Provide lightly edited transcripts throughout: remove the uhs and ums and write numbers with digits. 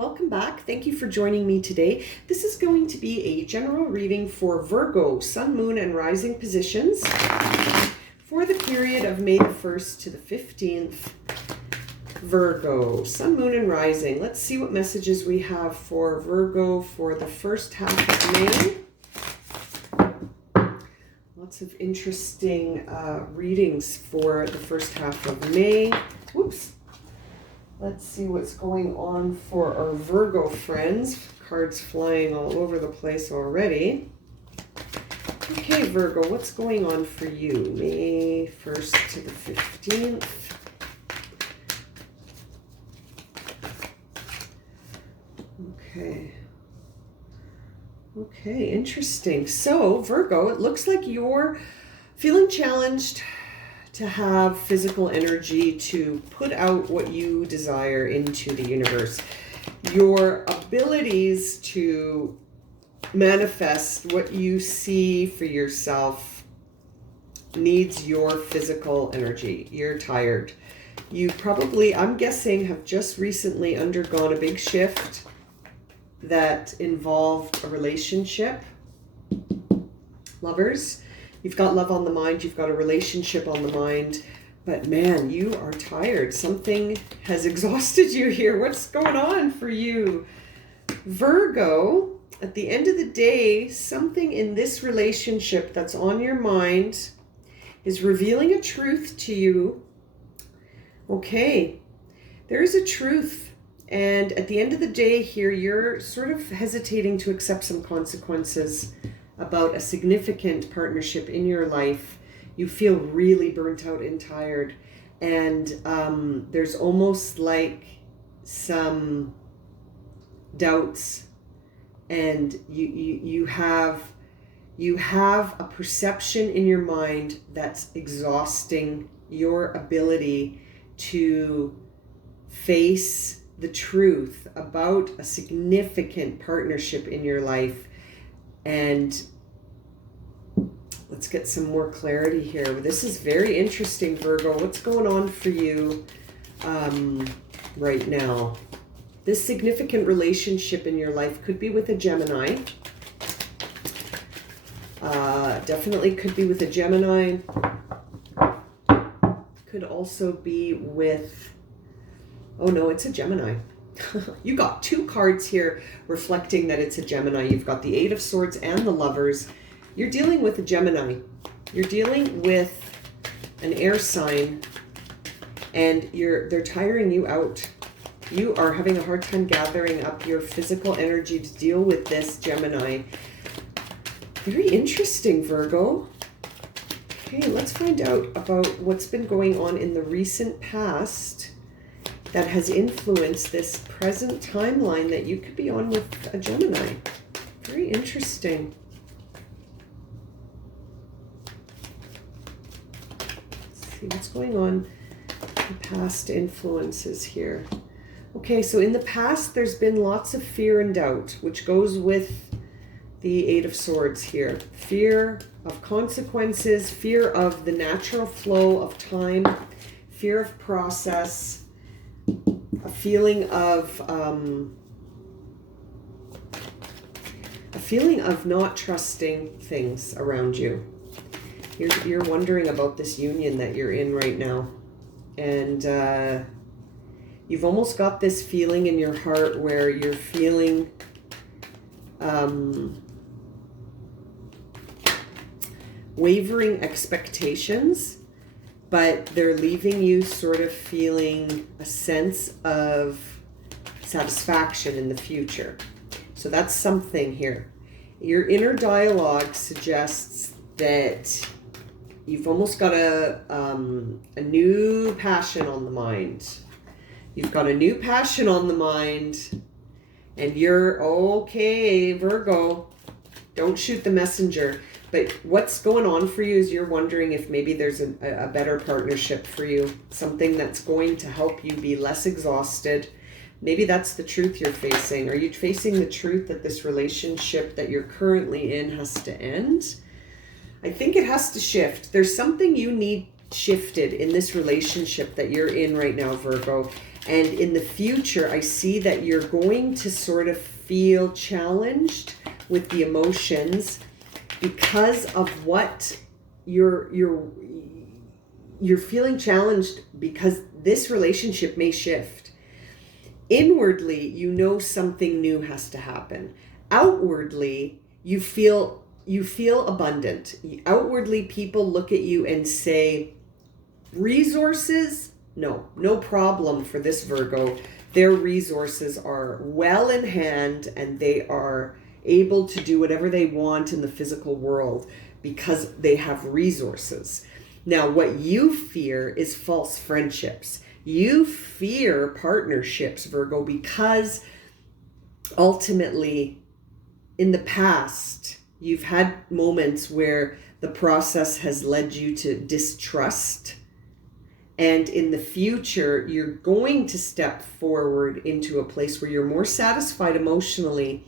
welcome back. Thank you for joining me today. This is going to be a general reading for Virgo, Sun, Moon, and Rising positions for the period of May the 1st to the 15th. Virgo, Sun, Moon, and Rising. Let's see what messages we have for Virgo for the first half of May. Lots of interesting readings for the first half of May. Whoops. Let's see what's going on for our Virgo friends. Cards flying all over the place already. Okay, Virgo, what's going on for you? May 1st to the 15th. Okay, interesting. So, Virgo, it looks like you're feeling challenged to have physical energy to put out what you desire into the universe. Your abilities to manifest what you see for yourself needs your physical energy. You're tired. You probably, I'm guessing, have just recently undergone a big shift that involved a relationship. Lovers. You've got love on the mind, you've got a relationship on the mind, but man, you are tired. Something has exhausted you here. What's going on for you? Virgo, at the end of the day, something in this relationship that's on your mind is revealing a truth to you. Okay, there's a truth, and at the end of the day here, you're sort of hesitating to accept some consequences about a significant partnership in your life. You feel really burnt out and tired, and there's almost like some doubts, and you have a perception in your mind that's exhausting your ability to face the truth about a significant partnership in your life. And let's get some more clarity here. This is very interesting, Virgo. What's going on for you right now? This significant relationship in your life could be with a Gemini. Definitely could be with a Gemini. Could also be with, oh no, it's a Gemini. You got two cards here reflecting that it's a Gemini. You've got the Eight of Swords and the Lovers. You're dealing with a Gemini. You're dealing with an air sign, and they're tiring you out. You are having a hard time gathering up your physical energy to deal with this Gemini. Very interesting, Virgo. Okay, let's find out about what's been going on in the recent past that has influenced this present timeline that you could be on with a Gemini. Very interesting. Let's see what's going on in past influences here. Okay, so in the past, there's been lots of fear and doubt, which goes with the Eight of Swords here. Fear of consequences, fear of the natural flow of time, fear of process, a feeling of not trusting things around you. You're wondering about this union that you're in right now, and you've almost got this feeling in your heart where you're feeling wavering expectations, but they're leaving you sort of feeling a sense of satisfaction in the future. So that's something here. Your inner dialogue suggests that you've almost got a new passion on the mind. You've got a new passion on the mind, and you're okay, Virgo. Don't shoot the messenger. But what's going on for you is you're wondering if maybe there's a better partnership for you, something that's going to help you be less exhausted. Maybe that's the truth you're facing. Are you facing the truth that this relationship that you're currently in has to end? I think it has to shift. There's something you need shifted in this relationship that you're in right now, Virgo. And in the future, I see that you're going to sort of feel challenged with the emotions because of what you're feeling challenged, because this relationship may shift. Inwardly, you know something new has to happen. Outwardly, you feel abundant. Outwardly, people look at you and say, resources? No problem for this Virgo. Their resources are well in hand, and they are able to do whatever they want in the physical world because they have resources. Now, what you fear is false friendships. You fear partnerships, Virgo, because ultimately in the past, you've had moments where the process has led you to distrust. And in the future, you're going to step forward into a place where you're more satisfied emotionally,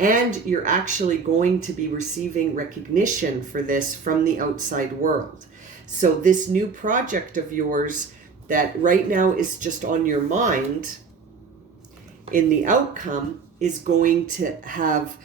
and you're actually going to be receiving recognition for this from the outside world. So this new project of yours that right now is just on your mind, in the outcome is going to have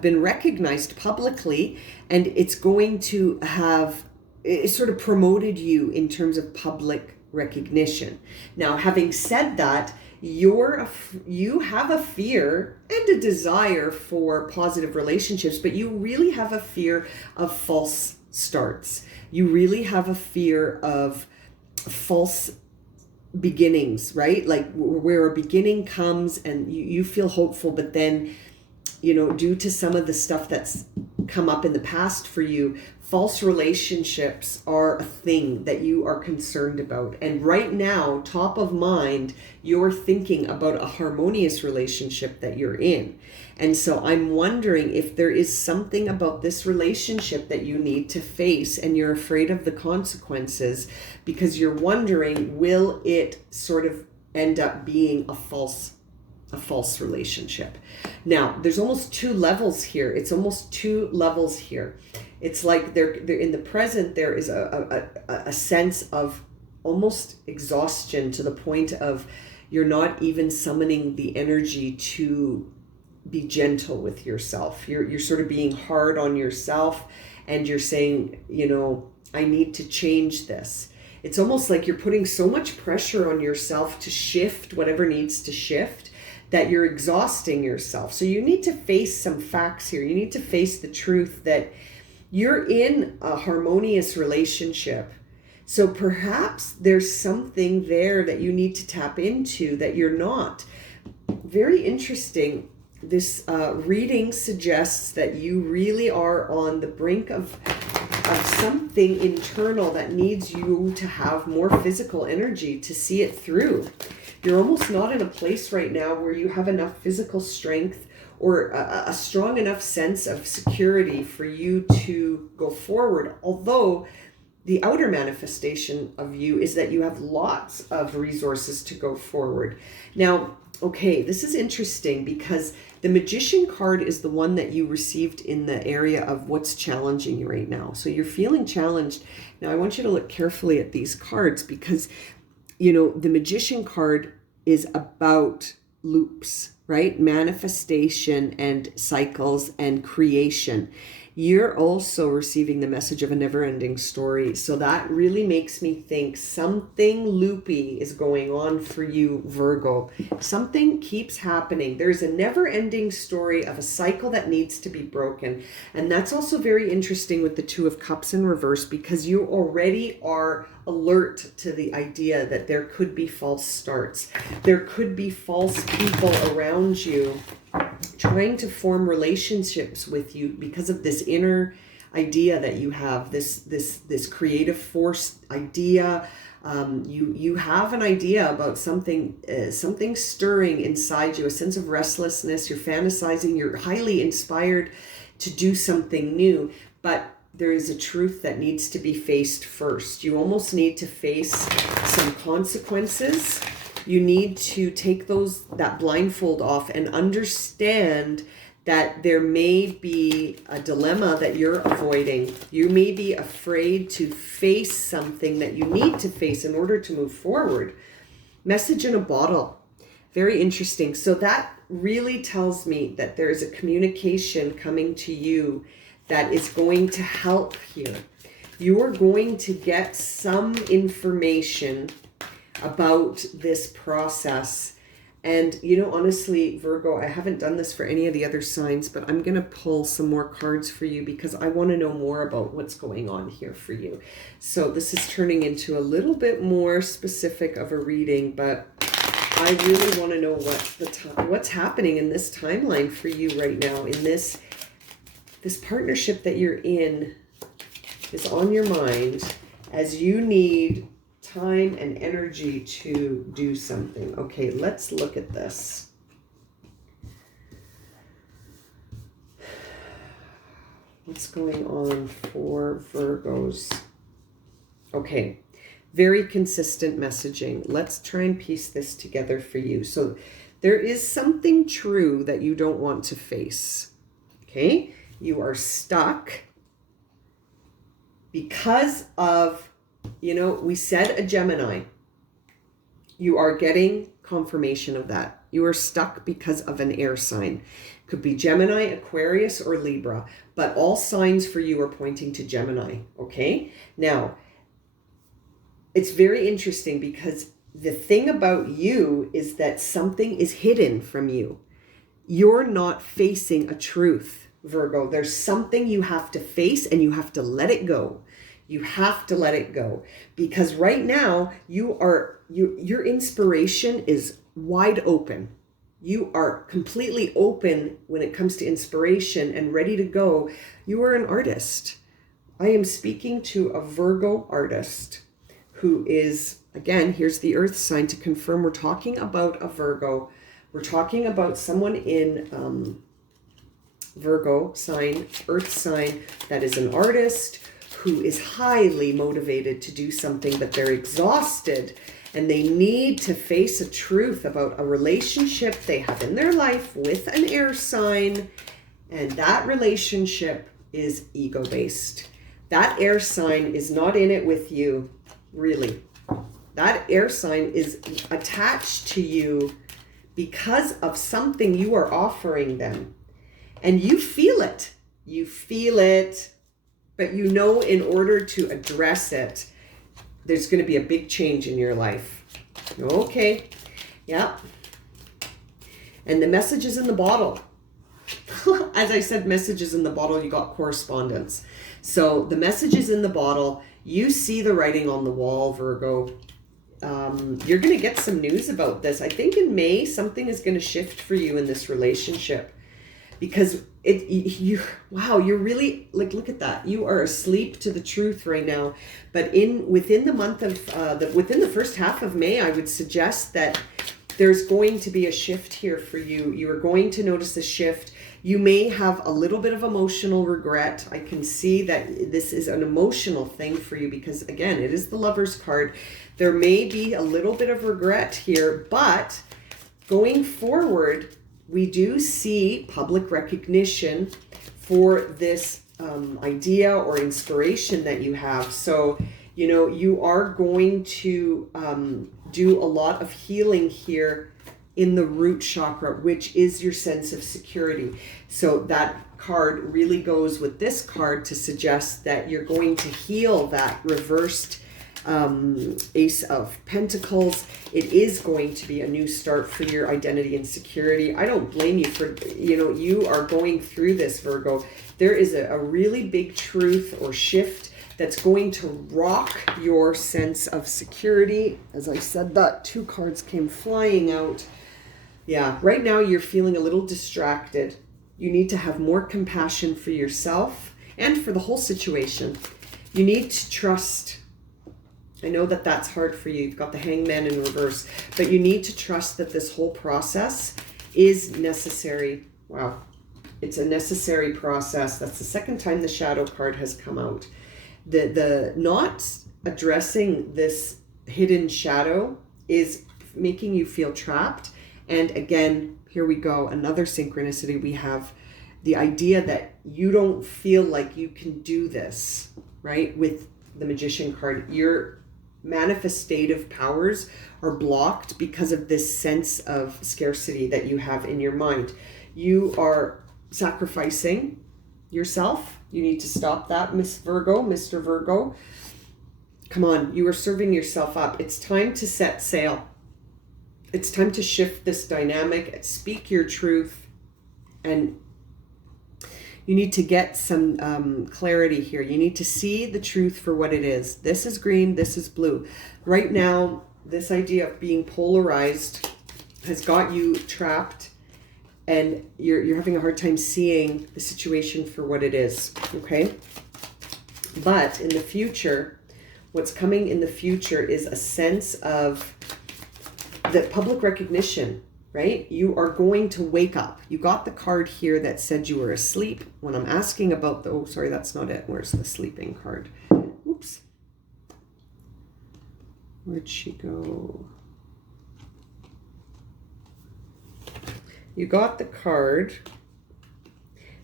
been recognized publicly, and it's going to have it sort of promoted you in terms of public recognition. Now, having said that, you have a fear and a desire for positive relationships, but you really have a fear of false starts. You really have a fear of false beginnings, right? Like where a beginning comes and you feel hopeful, but then, due to some of the stuff that's come up in the past for you, false relationships are a thing that you are concerned about. And right now, top of mind, you're thinking about a harmonious relationship that you're in. And so I'm wondering if there is something about this relationship that you need to face, and you're afraid of the consequences because you're wondering, will it sort of end up being a false relationship? Now, there's almost two levels here. It's almost two levels here. It's like they're in the present, there is a sense of almost exhaustion, to the point of you're not even summoning the energy to be gentle with yourself. You're sort of being hard on yourself, and you're saying, I need to change this. It's almost like you're putting so much pressure on yourself to shift whatever needs to shift that you're exhausting yourself. So you need to face some facts here. You need to face the truth that you're in a harmonious relationship. So perhaps there's something there that you need to tap into that you're not. Very interesting. This reading suggests that you really are on the brink of something internal that needs you to have more physical energy to see it through. You're almost not in a place right now where you have enough physical strength or a strong enough sense of security for you to go forward. Although the outer manifestation of you is that you have lots of resources to go forward. Now, okay, this is interesting because the Magician card is the one that you received in the area of what's challenging you right now. So you're feeling challenged. Now, I want you to look carefully at these cards because, the Magician card is about loops, right? Manifestation and cycles and creation. You're also receiving the message of a never-ending story. So that really makes me think something loopy is going on for you, Virgo. Something keeps happening. There's a never-ending story of a cycle that needs to be broken. And that's also very interesting with the Two of Cups in reverse, because you already are alert to the idea that there could be false starts. There could be false people around you trying to form relationships with you because of this inner idea that you have, this creative force idea. You have an idea about something stirring inside you, a sense of restlessness. You're fantasizing. You're highly inspired to do something new, but there is a truth that needs to be faced first. You almost need to face some consequences. You need to take that blindfold off and understand that there may be a dilemma that you're avoiding. You may be afraid to face something that you need to face in order to move forward. Message in a bottle. Very interesting. So that really tells me that there is a communication coming to you that is going to help here. You are going to get some information about this process. And, you know, honestly, Virgo, I haven't done this for any of the other signs, but I'm going to pull some more cards for you because I want to know more about what's going on here for you. So this is turning into a little bit more specific of a reading, but I really want to know what's happening in this timeline for you right now. In this partnership that you're in is on your mind as you need time and energy to do something. Okay, let's look at this. What's going on for Virgos? Okay, very consistent messaging. Let's try and piece this together for you. So there is something true that you don't want to face. Okay, you are stuck because of, you know, we said a Gemini. You are getting confirmation of that. You are stuck because of an air sign. Could be Gemini, Aquarius, or Libra, but all signs for you are pointing to Gemini, okay? Now, it's very interesting because the thing about you is that something is hidden from you. You're not facing a truth, Virgo. There's something you have to face and you have to let it go. You have to let it go because right now your inspiration is wide open. You are completely open when it comes to inspiration and ready to go. You are an artist. I am speaking to a Virgo artist who is, again, here's the earth sign to confirm we're talking about a Virgo. We're talking about someone in Virgo sign, earth sign, that is an artist who is highly motivated to do something, but they're exhausted and they need to face a truth about a relationship they have in their life with an air sign. And that relationship is ego-based. That air sign is not in it with you. Really, that air sign is attached to you because of something you are offering them. And you feel it. You feel it, but you know in order to address it, there's going to be a big change in your life. Okay, yeah. And the message is in the bottle. As I said, messages in the bottle, you got correspondence. So the message is in the bottle. You see the writing on the wall, Virgo. You're going to get some news about this. I think in May, something is going to shift for you in this relationship because you're really, like, look at that. You are asleep to the truth right now. But within the month of, within the first half of May, I would suggest that there's going to be a shift here for you. You are going to notice a shift. You may have a little bit of emotional regret. I can see that this is an emotional thing for you because, again, it is the Lover's card. There may be a little bit of regret here, but going forward, we do see public recognition for this idea or inspiration that you have. So, you know, you are going to do a lot of healing here in the root chakra, which is your sense of security. So that card really goes with this card to suggest that you're going to heal that reversed Ace of Pentacles. It is going to be a new start for your identity and security. I don't blame you for, you know, you are going through this, Virgo. There is a really big truth or shift that's going to rock your sense of security. As I said that, 2 cards came flying out. Yeah, right now you're feeling a little distracted. You need to have more compassion for yourself and for the whole situation. You need to trust. I know that that's hard for you. You've got the Hangman in reverse, but you need to trust that this whole process is necessary. Wow. It's a necessary process. That's the second time the Shadow card has come out. The not addressing this hidden shadow is making you feel trapped. And again, here we go. Another synchronicity. We have the idea that you don't feel like you can do this, right? With the Magician card, you're manifestative powers are blocked because of this sense of scarcity that you have in your mind. You are sacrificing yourself. You need to stop that, Miss Virgo, Mr. Virgo. Come on, you are serving yourself up. It's time to set sail. It's time to shift this dynamic, speak your truth, and you need to get some clarity here. You need to see the truth for what it is. This is green, this is blue. Right now, this idea of being polarized has got you trapped, and you're having a hard time seeing the situation for what it is, okay? But in the future, what's coming in the future is a sense of the public recognition, right? You are going to wake up. You got the card here that said you were asleep. When I'm asking about the, oh, sorry, that's not it. Where's the sleeping card? Oops. Where'd she go? You got the card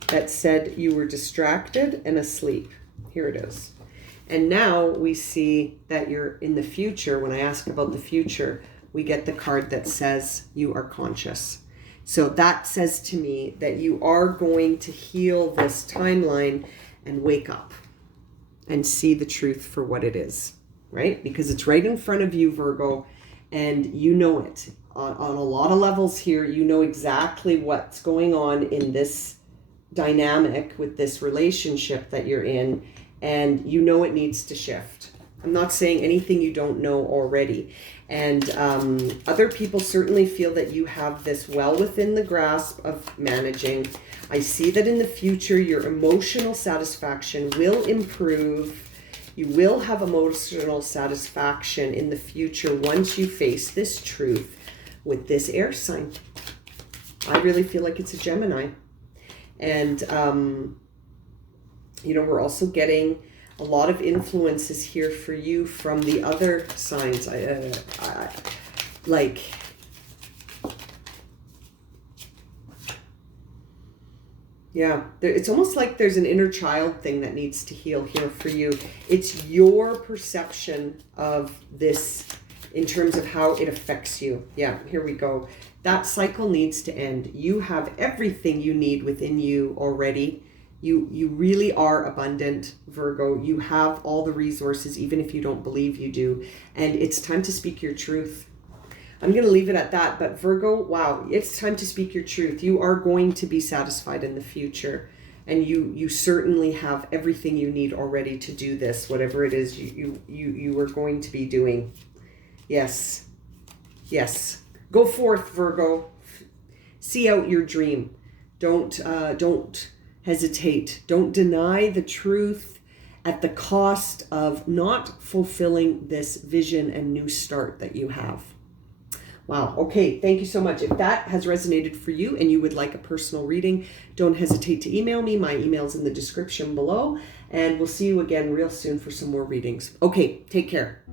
that said you were distracted and asleep. Here it is. And now we see that you're in the future. When I ask about the future, we get the card that says you are conscious. So that says to me that you are going to heal this timeline and wake up and see the truth for what it is, right? Because it's right in front of you, Virgo, and you know it. On a lot of levels here, you know exactly what's going on in this dynamic with this relationship that you're in, and you know it needs to shift. I'm not saying anything you don't know already. And other people certainly feel that you have this well within the grasp of managing. I see that in the future, your emotional satisfaction will improve. You will have emotional satisfaction in the future once you face this truth with this air sign. I really feel like it's a Gemini. And, you know, we're also getting a lot of influences here for you from the other signs. Like, yeah, it's almost like there's an inner child thing that needs to heal here for you. It's your perception of this in terms of how it affects you. Yeah, here we go. That cycle needs to end. You have everything you need within you already. You really are abundant, Virgo. You have all the resources, even if you don't believe you do. And it's time to speak your truth. I'm going to leave it at that. But Virgo, wow, it's time to speak your truth. You are going to be satisfied in the future. And you certainly have everything you need already to do this, whatever it is you are going to be doing. Yes. Yes. Go forth, Virgo. See out your dream. Don't hesitate. Don't deny the truth at the cost of not fulfilling this vision and new start that you have. Wow. Okay. Thank you so much. If that has resonated for you and you would like a personal reading, don't hesitate to email me. My email's in the description below, and we'll see you again real soon for some more readings. Okay. Take care.